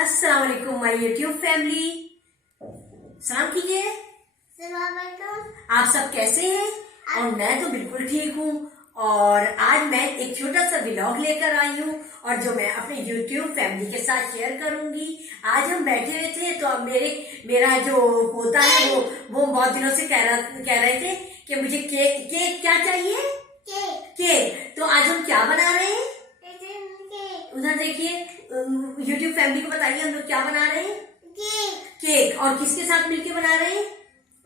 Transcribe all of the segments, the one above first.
अस्सलाम वालेकुम my YouTube family. सलाम कीजिए। आप सब कैसे हैं? और मैं तो बिल्कुल ठीक हूँ। और आज मैं एक छोटा सा व्लॉग लेकर आई हूँ और जो मैं अपने यूट्यूब फैमिली के साथ शेयर करूंगी। आज हम बैठे हुए थे तो अब मेरा जो पोता है वो बहुत दिनों से कह रहे थे कि मुझे केक क्या चाहिए। केक। तो आज हम क्या बना रहे हैं? उधर देखिए, यूट्यूब फैमिली को बताइए हम लोग क्या बना रहे हैं। केक। और किसके साथ मिलके बना रहे हैं?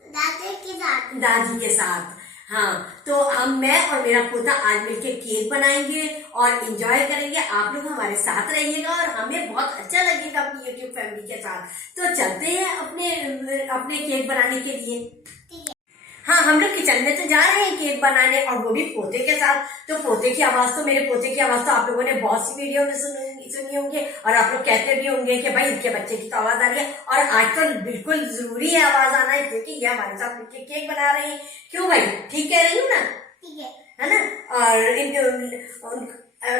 दादी के साथ। हाँ, तो हम मैं और मेरा पोता आज मिलके केक बनाएंगे और एंजॉय करेंगे। आप लोग हमारे साथ रहिएगा और हमें बहुत अच्छा लगेगा अपनी यूट्यूब फैमिली के साथ। तो चलते हैं अपने केक बनाने के लिए। हाँ, हम लोग किचन में तो जा रहे हैं केक बनाने और वो भी पोते के साथ। तो पोते की आवाज तो मेरे पोते की आवाज तो आप लोगों ने बहुत सी वीडियो में सुनी होंगे और आप लोग कहते भी होंगे कि भाई इनके बच्चे की तो आवाज आ रही है। और आज तो बिल्कुल जरूरी है आवाज आना है क्योंकि ये हमारे साथ मिलकर केक बना रहे हैं। क्यों भाई, ठीक कह रही हूँ ना? ठीक है ना? और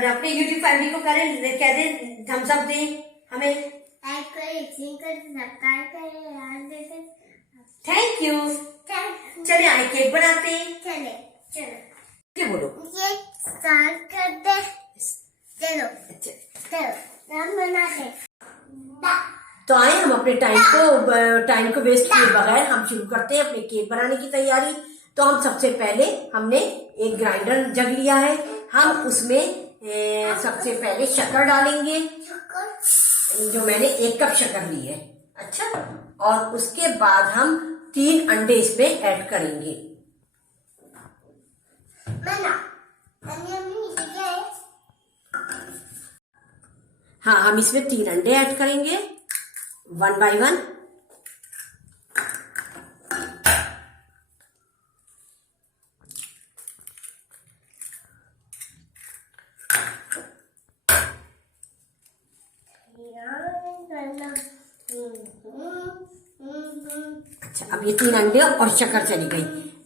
अपने यूट्यूब फैमिली को कह दे, थम्स अप दे हमें। Thank you. चले आए केक बनाते हैं। चले क्या बोलो? ये स्टार्ट कर दे। चलो हम बनाते। तो आए हम अपने टाइम को वेस्ट किए बगैर हम शुरू करते हैं अपने केक बनाने की तैयारी। तो हम सबसे पहले हमने एक ग्राइंडर जग लिया है। हम उसमें सबसे पहले शक्कर डालेंगे, जो मैंने 1 कप शक्कर ली है। अच्छा, और उसके बाद हम 3 अंडे इसमें ऐड करेंगे। हाँ, हम इसमें 3 अंडे ऐड करेंगे 1 बाय 1। अच्छा, अब ये 3 अंडे और शक्कर चली गई।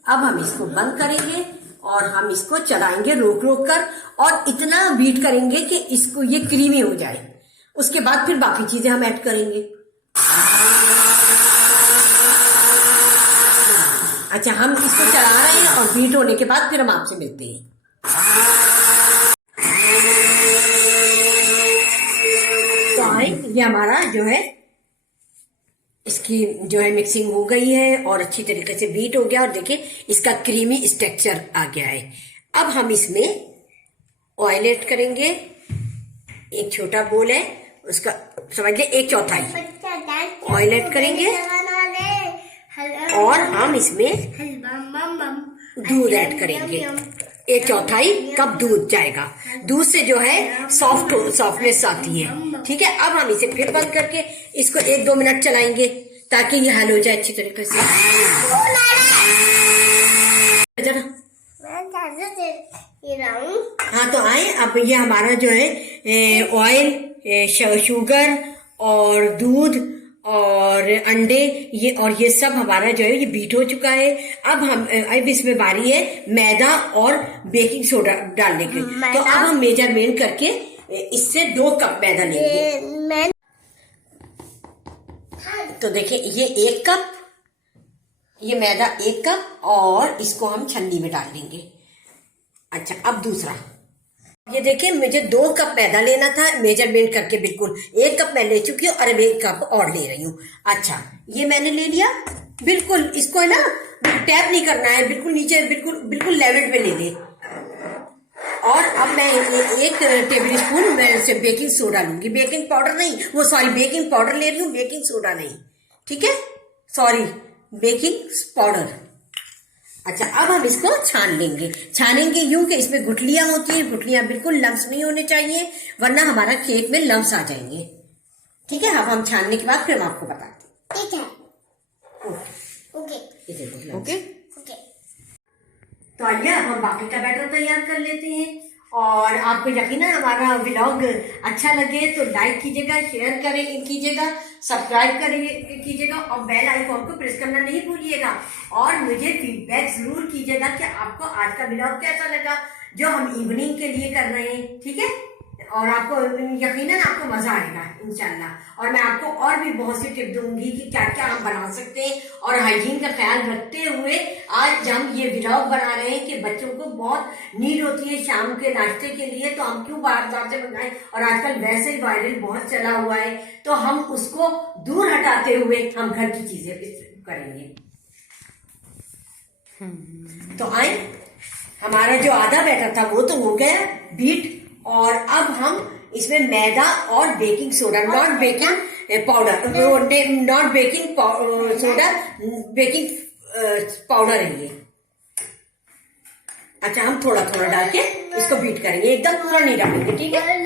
अब हम इसको बंद करेंगे और हम इसको चलाएंगे रोक रोक कर और इतना बीट करेंगे कि इसको ये क्रीमी हो जाए। उसके बाद फिर बाकी चीजें हम ऐड करेंगे। अच्छा, हम इसको चला रहे हैं और बीट होने के बाद फिर हम आपसे मिलते हैं। तो आए, ये हमारा जो है इसकी जो है मिक्सिंग हो गई है और अच्छी तरीके से बीट हो गया और देखिए इसका क्रीमी स्ट्रक्चर आ गया है। अब हम इसमें ऑयल ऐड करेंगे। एक छोटा बोल है उसका समझिए 1/4 ऑयल ऐड करेंगे और हम इसमें दूध ऐड करेंगे। 1/4 कप दूध जाएगा। दूध से जो है सॉफ्टनेस आती है। ठीक है, अब हम इसे फिर बंद करके इसको 1-2 मिनट चलाएंगे ताकि ये हल हो जाए अच्छी तरीके से। हाँ, तो आए, अब ये हमारा जो है ऑयल, शुगर और दूध और अंडे ये सब हमारा जो है ये बीट हो चुका है। अब इसमें बारी है मैदा और बेकिंग सोडा डालने की। तो अब हम मेजरमेंट करके इससे 2 कप मैदा लेंगे। तो देखिए ये 1 कप, ये मैदा 1 कप और इसको हम छन्नी में डाल देंगे। अच्छा, अब दूसरा, ये देखिए मुझे 2 कप मैदा लेना था मेजरमेंट करके। बिल्कुल 1 कप मैं ले चुकी हूँ और अब 1 कप और ले रही हूँ। अच्छा, ये मैंने ले लिया। बिल्कुल इसको है ना टैप नहीं करना है, बिल्कुल नीचे बिल्कुल लेवल पे ले ले। और अब मैं 1 टेबल स्पून से बेकिंग सोडा लूंगी। बेकिंग पाउडर नहीं, बेकिंग पाउडर ले रही हूँ, बेकिंग सोडा नहीं। ठीक है, बेकिंग पाउडर। अच्छा, अब हम इसको छानेंगे यूं कि इसमें गुठलियां होती हैं। गुठलियां बिल्कुल लम्स नहीं होने चाहिए वरना हमारा केक में लम्स आ जाएंगे। ठीक है, अब हम छानने के बाद फिर हम आपको बताते हैं। ठीक है, ओके। तो आइए अब हम बाकी का बैटर तैयार कर लेते हैं। और आपको यकीनन हमारा व्लॉग अच्छा लगे तो लाइक कीजिएगा, शेयर कीजिएगा, सब्सक्राइब कीजिएगा और बेल आइकॉन को प्रेस करना नहीं भूलिएगा। और मुझे फीडबैक जरूर कीजिएगा कि आपको आज का व्लॉग कैसा लगा जो हम इवनिंग के लिए कर रहे हैं। ठीक है, और आपको यकीनन आपको मजा आएगा इंशाल्लाह। और मैं आपको और भी बहुत सी टिप दूंगी कि क्या क्या हम बना सकते हैं, और हाइजीन का ख्याल रखते हुए आज हम ये व्लॉग बना रहे हैं कि बच्चों को बहुत नीड होती है शाम के नाश्ते के लिए, तो हम क्यों बाहर से मंगाएं। और आजकल वैसे ही वायरल बहुत चला हुआ है, तो हम उसको दूर हटाते हुए हम घर की चीजें करेंगे। तो आए, हमारा जो आधा बैटर था वो तो हो गया बीट, और अब हम इसमें मैदा और baking soda, not baking powder, not baking soda, baking powder है ये। अच्छा, हम थोड़ा थोड़ा डाल के इसको बीट करेंगे, एकदम पूरा नहीं डालेंगे, ठीक है।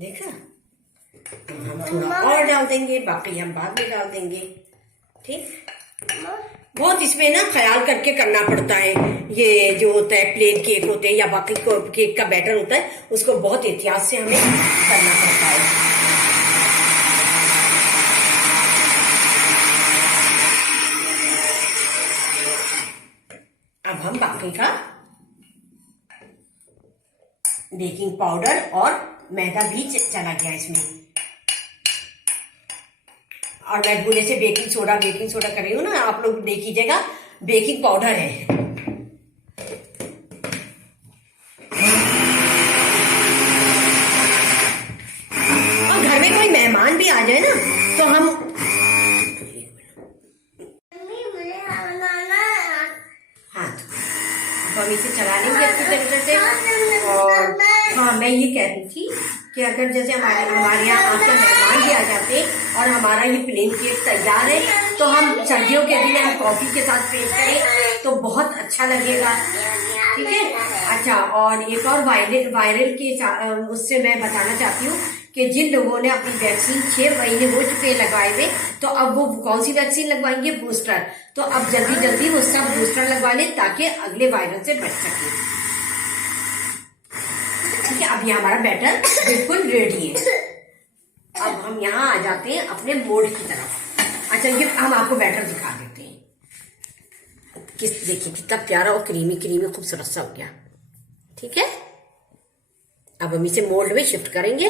देखा, हम थोड़ा और डाल देंगे, बाकी हम बाद में डाल देंगे, ठीक। बहुत इसमें ना ख्याल करके करना पड़ता है, ये जो होता है प्लेन केक होते हैं या बाकी केक का बैटर होता है, उसको बहुत एहतियात से हमें करना पड़ता है। अब हम बाकी का बेकिंग पाउडर और मैदा भी चला गया इसमें, और मैं भूले से बेकिंग सोडा कर रही हूँ ना, आप लोग देख लीजिएगा, बेकिंग पाउडर है। और घर में कोई मेहमान भी आ जाए ना तो हम हम इसे चला लेंगे अच्छी तरीके से। और हाँ, मैं ये कह रही थी कि अगर जैसे हमारे यहाँ आजकल मेहमान भी आ जाते और हमारा ये प्लेन केक तैयार है, तो हम सर्दियों के दिन हम कॉफी के साथ पेश करें तो बहुत अच्छा लगेगा, ठीक है। अच्छा, और एक और वायरल के उससे मैं बताना चाहती हूँ कि जिन लोगों ने अपनी वैक्सीन 6 महीने हो चुके लगाए हुए, तो अब वो कौन सी वैक्सीन लगवाएंगे? बूस्टर। तो अब जल्दी वो सब बूस्टर लगवा लें ताकि अगले वायरस से बच सके, ठीक है। अब ये हमारा बैटर बिल्कुल रेडी है। अब हम यहाँ आ जाते हैं अपने मोल्ड की तरफ। अच्छा, ये हम आपको बैटर दिखा देते हैं, देखिए कितना प्यारा और क्रीमी खूबसूरत सा हो गया, ठीक है। अब हम इसे मोल्ड में शिफ्ट करेंगे,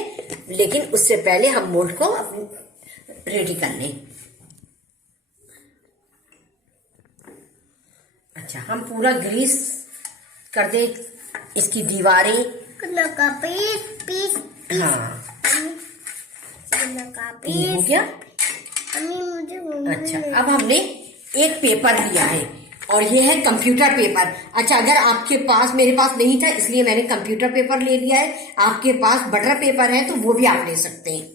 लेकिन उससे पहले हम मोल्ड को रेडी कर लें। अच्छा, हम पूरा ग्रीस कर दे इसकी दीवारें। हाँ, ये हो गया। अच्छा, अब हमने एक पेपर लिया है और ये है कंप्यूटर पेपर। अच्छा, अगर आपके पास, मेरे पास नहीं था इसलिए मैंने कंप्यूटर पेपर ले लिया है, आपके पास बटर पेपर है तो वो भी आप ले सकते हैं।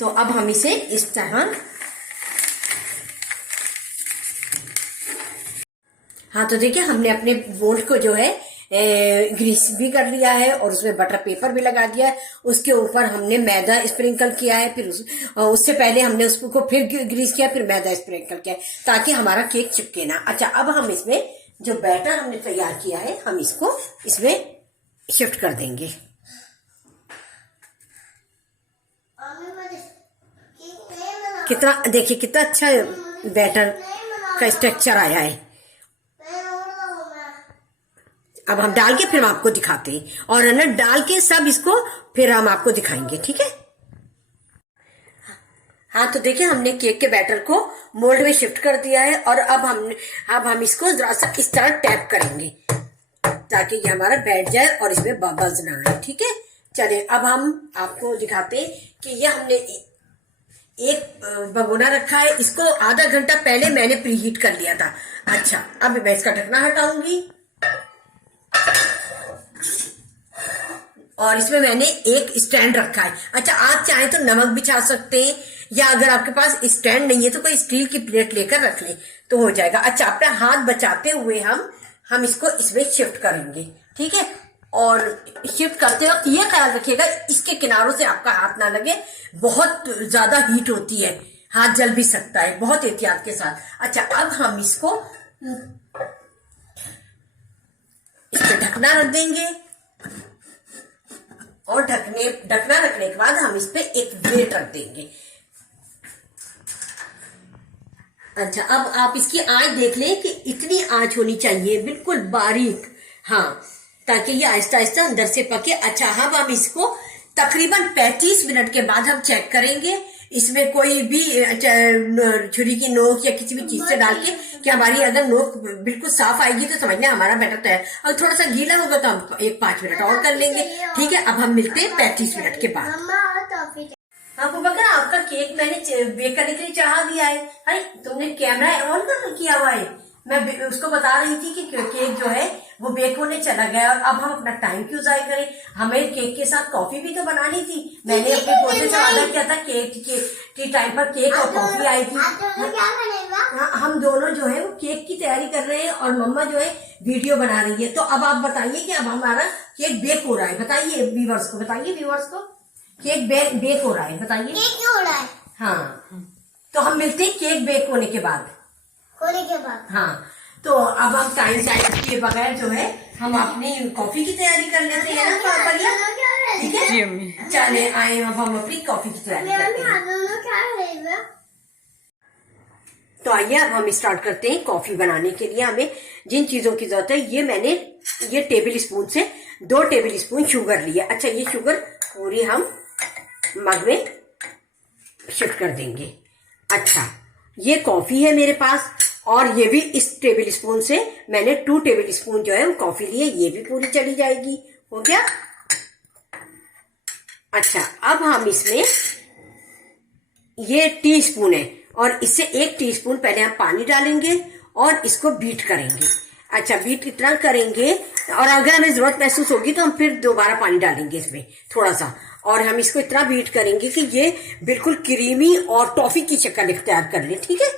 तो अब हम इसे इस तरह, हाँ तो देखिए हमने अपने मोल्ड को जो है ग्रीस भी कर लिया है और उसमें बटर पेपर भी लगा दिया है। उसके ऊपर हमने मैदा स्प्रिंकल किया है, फिर उससे पहले हमने उसको फिर ग्रीस किया, फिर मैदा स्प्रिंकल किया ताकि हमारा केक चिपके ना। अच्छा, अब हम इसमें जो बैटर हमने तैयार किया है हम इसको इसमें शिफ्ट कर देंगे। कितना देखिए कितना अच्छा बैटर का स्ट्रक्चर आया है। अब हम डाल के फिर हम आपको दिखाते हैं, और है ना डाल के सब इसको फिर हम आपको दिखाएंगे, ठीक है। हाँ तो देखिए हमने केक के बैटर को मोल्ड में शिफ्ट कर दिया है, और अब हम इसको जरा सा इस तरह टैप करेंगे ताकि ये हमारा बैठ जाए और इसमें बबल्स ना आए, ठीक है। चलिए अब हम आपको दिखाते हैं कि ये हमने एक भगोना रखा है, इसको आधा घंटा पहले मैंने प्रीहीट कर लिया था। अच्छा, अब मैं इसका ढकना हटाऊंगी और इसमें मैंने एक स्टैंड रखा है। अच्छा, आप चाहें तो नमक बिछा सकते हैं, या अगर आपके पास स्टैंड नहीं है तो कोई स्टील की प्लेट लेकर रख लें तो हो जाएगा। अच्छा, अपना हाथ बचाते हुए हम इसको इसमें शिफ्ट करेंगे, ठीक है। और शिफ्ट करते वक्त ये ख्याल रखिएगा इसके किनारों से आपका हाथ ना लगे, बहुत ज्यादा हीट होती है, हाथ जल भी सकता है, बहुत एहतियात के साथ। अच्छा, अब हम इसको इस पे ढकना रख देंगे और ढकना रखने के बाद हम इस पे एक वेट रख देंगे। अच्छा, अब आप इसकी आंच देख लें कि इतनी आंच होनी चाहिए, बिल्कुल बारीक। हाँ, ताकि ये आहिस्ता आहिस्ता अंदर से पके। अच्छा, अब हम इसको तकरीबन 35 मिनट के बाद हम चेक करेंगे। इसमें कोई भी छुरी की नोक या किसी भी चीज से डाल के कि हमारी अगर नोक बिल्कुल साफ आएगी तो समझना हमारा बैटर तैयार। और थोड़ा सा गीला होगा तो हम 5 मिनट और कर लेंगे। ठीक है, अब हम मिलते हैं 35 मिनट के बाद। मम्मा और टॉफी। हाँ बकर, आपका केक मैंने बेक करने के लिए चाह दिया है। अरे तुमने कैमरा ऑन कर किया हुआ है। मैं उसको बता रही थी कि केक जो है वो बेक होने चला गया और अब हम अपना टाइम क्यों जाया करें। हमें केक के साथ कॉफी भी तो बनानी थी। मैंने अपने पोते से ऑर्डर किया था केक के टाइम पर केक और कॉफी आई थी। क्या बनेगा? हाँ, हम दोनों जो है वो केक की तैयारी कर रहे हैं और मम्मा जो है वीडियो बना रही है। तो अब आप बताइए कि अब हमारा केक बेक हो रहा है। बताइए व्यूवर्स को, केक बेक हो रहा है, बताइए। केक हो रहा है। हाँ, तो हम मिलते हैं केक बेक होने के बाद। हाँ, तो अब हम टाइम किए बगैर जो है हम अपनी कॉफी की तैयारी कर लेते हैं ना पापा। ठीक है, चले आए अब हम अपनी कॉफी की तैयारी करते हैं। तो आइए अब हम स्टार्ट करते हैं। कॉफी बनाने के लिए हमें जिन चीजों की जरूरत है, ये टेबल स्पून से 2 टेबल स्पून शुगर लिया। अच्छा, ये शुगर पूरी हम मग में शिफ्ट कर देंगे। अच्छा, ये कॉफी है मेरे पास और ये भी इस टेबल स्पून से मैंने 2 टेबल स्पून जो है वो कॉफी लिए, ये भी पूरी चली जाएगी। हो गया। अच्छा, अब हम इसमें ये टीस्पून है और इससे 1 टीस्पून पहले हम पानी डालेंगे और इसको बीट करेंगे। अच्छा, बीट इतना करेंगे और अगर हमें जरूरत महसूस होगी तो हम फिर दोबारा पानी डालेंगे इसमें थोड़ा सा। और हम इसको इतना बीट करेंगे कि ये बिल्कुल क्रीमी और टॉफी की शक्ल इख्तियार कर ले। ठीक है,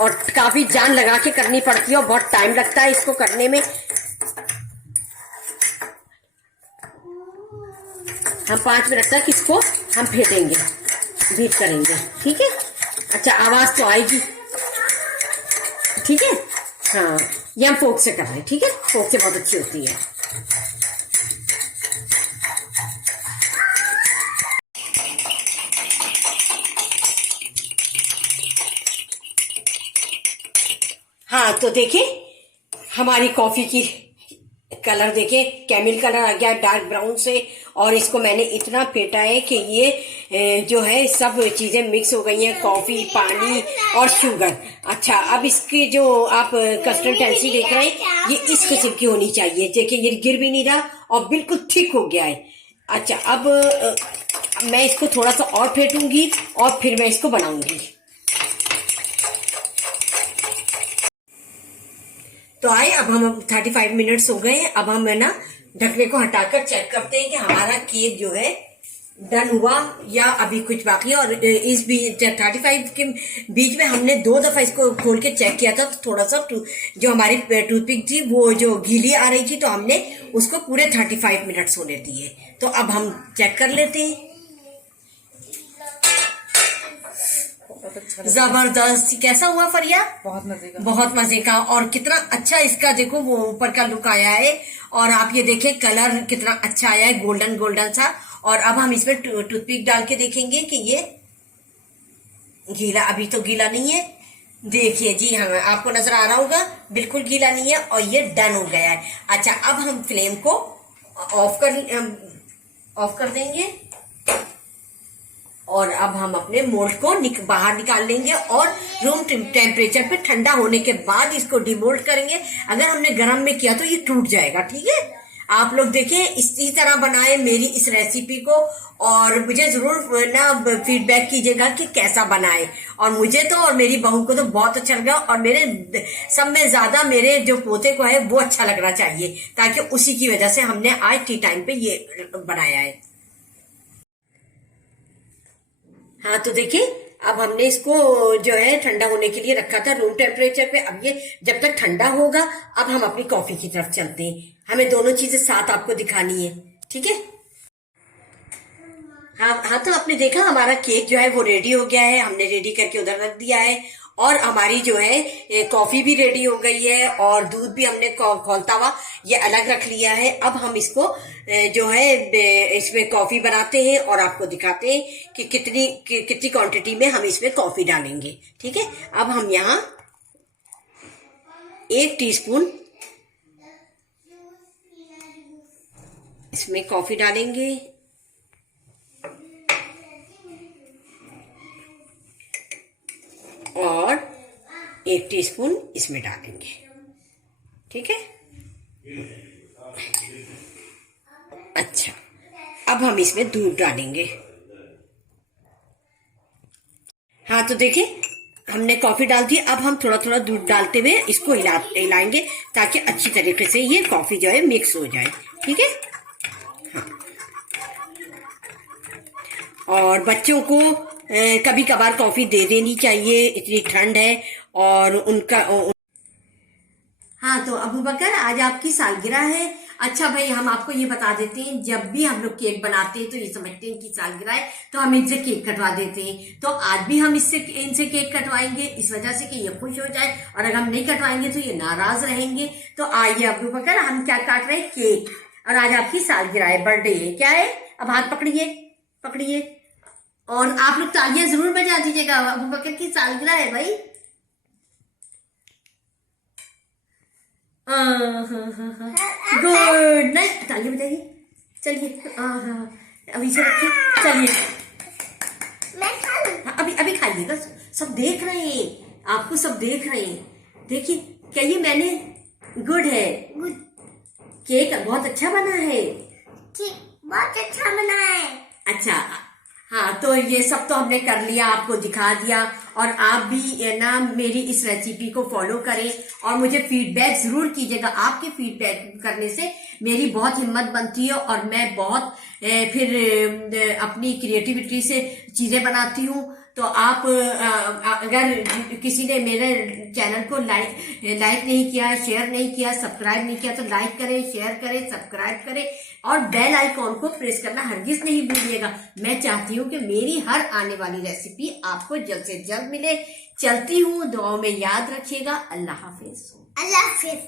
और काफी जान लगा के करनी पड़ती है और बहुत टाइम लगता है इसको करने में। हम 5 मिनट तक इसको हम फेंटेंगे, बीट करेंगे। ठीक है। अच्छा, आवाज तो आएगी। ठीक है। हाँ, ये हम फोक से कर रहे हैं। ठीक है, फोक से बहुत अच्छी होती है। हाँ, तो देखिए हमारी कॉफी की कलर देखिए, कैमिल कलर आ गया डार्क ब्राउन से। और इसको मैंने इतना फेंटा है कि ये जो है सब चीजें मिक्स हो गई हैं, कॉफी, पानी और शुगर। अच्छा, अब इसकी जो आप कंसिस्टेंसी देख रहे हैं, ये इस किस्म की होनी चाहिए। देखिए, ये गिर भी नहीं रहा और बिल्कुल थिक हो गया है। अच्छा, अब मैं इसको थोड़ा सा और फेंटूंगी और फिर मैं इसको बनाऊंगी। तो आए, अब हम 35 मिनट्स हो गए। अब हम है ना ढकने को हटाकर चेक करते हैं कि हमारा केक जो है डन हुआ या अभी कुछ बाकी है। और इस 35 के बीच में हमने 2 दफा इसको खोल के चेक किया था। तो थोड़ा सा जो हमारी टूथपिक थी वो जो गीली आ रही थी, तो हमने उसको पूरे 35 मिनट्स होने दिए। तो अब हम चेक कर लेते हैं। जबरदस्त। कैसा हुआ फरिया? बहुत मजे का। और कितना अच्छा इसका देखो वो ऊपर का लुक आया है। और आप ये देखें कलर कितना अच्छा आया है, गोल्डन गोल्डन सा। और अब हम इसमें टूथपिक डाल के देखेंगे कि ये गीला, अभी तो गीला नहीं है। देखिए जी, हाँ आपको नजर आ रहा होगा, बिल्कुल गीला नहीं है और ये डन हो गया है। अच्छा, अब हम फ्लेम को ऑफ कर देंगे और अब हम अपने मोल्ड को बाहर निकाल लेंगे और रूम टेम्परेचर पे ठंडा होने के बाद इसको डिमोल्ड करेंगे। अगर हमने गर्म में किया तो ये टूट जाएगा। ठीक है, आप लोग देखिए इसी तरह बनाए मेरी इस रेसिपी को और मुझे जरूर ना फीडबैक कीजिएगा कि कैसा बनाए। और मुझे तो और मेरी बहू को तो बहुत अच्छा लगा और मेरे सब में ज्यादा मेरे जो पोते को है वो अच्छा लगना चाहिए, ताकि उसी की वजह से हमने आज टी टाइम पे ये बनाया है। हाँ, तो देखिए अब हमने इसको जो है ठंडा होने के लिए रखा था रूम टेम्परेचर पे। अब ये जब तक ठंडा होगा, अब हम अपनी कॉफी की तरफ चलते हैं। हमें दोनों चीजें साथ आपको दिखानी है। ठीक है। हाँ, तो आपने देखा हमारा केक जो है वो रेडी हो गया है। हमने रेडी करके उधर रख दिया है और हमारी जो है कॉफी भी रेडी हो गई है और दूध भी हमने खौलता हुआ ये अलग रख लिया है। अब हम इसको जो है इसमें कॉफी बनाते हैं और आपको दिखाते हैं कि कितनी क्वांटिटी में हम इसमें कॉफी डालेंगे। ठीक है, अब हम यहाँ 1 टीस्पून इसमें कॉफी डालेंगे और 1 टीस्पून इसमें डालेंगे। ठीक है, अच्छा अब हम इसमें दूध डालेंगे। हाँ तो देखिए हमने कॉफी डाल दी। अब हम थोड़ा थोड़ा दूध डालते हुए इसको हिलाएंगे ताकि अच्छी तरीके से ये कॉफी जो है मिक्स हो जाए। ठीक है, हाँ। और बच्चों को कभी कभार कॉफी दे देनी चाहिए, इतनी ठंड है और उनका हाँ तो अबू बकर आज आपकी सालगिरह है। अच्छा भाई हम आपको ये बता देते हैं, जब भी हम लोग केक बनाते हैं तो ये समझते हैं कि सालगिरह है तो हम इनसे केक कटवा देते हैं। तो आज भी हम इनसे केक कटवाएंगे इस वजह से कि ये खुश हो जाए, और अगर हम नहीं कटवाएंगे तो ये नाराज रहेंगे। तो आइए अबू बकर हम क्या काट रहे हैं, केक। और आज आपकी सालगिरह है, बर्थडे है। क्या है, अब हाथ पकड़िए और आप लोग तालियां जरूर बजा दीजिएगा। अबू बकर की सालगिरह है भाई। गुड नाइट, तालियां बजाइए। चलिए अभी से रखिए, चलिए मैं खा लूं। अभी खाइएगा, सब देख रहे हैं आपको, सब देख रहे हैं। देखिए क्या ये मैंने गुड है, गुड केक बहुत अच्छा बना है। ठीक, बहुत अच्छा बना है। अच्छा हाँ तो ये सब तो हमने कर लिया, आपको दिखा दिया। और आप भी ना मेरी इस रेसिपी को फॉलो करें और मुझे फीडबैक जरूर कीजिएगा। आपके फीडबैक करने से मेरी बहुत हिम्मत बनती है और मैं बहुत फिर अपनी क्रिएटिविटी से चीजें बनाती हूँ। तो आप अगर किसी ने मेरे चैनल को लाइक नहीं किया, शेयर नहीं किया, सब्सक्राइब नहीं किया तो लाइक करें, शेयर करें, सब्सक्राइब करें और बेल आइकॉन को प्रेस करना हरगिज नहीं भूलिएगा। मैं चाहती हूँ कि मेरी हर आने वाली रेसिपी आपको जल्द से जल्द मिले। चलती हूँ, दुआओं में याद रखिएगा। अल्लाह हाफिज। अल्लाह हाफिज।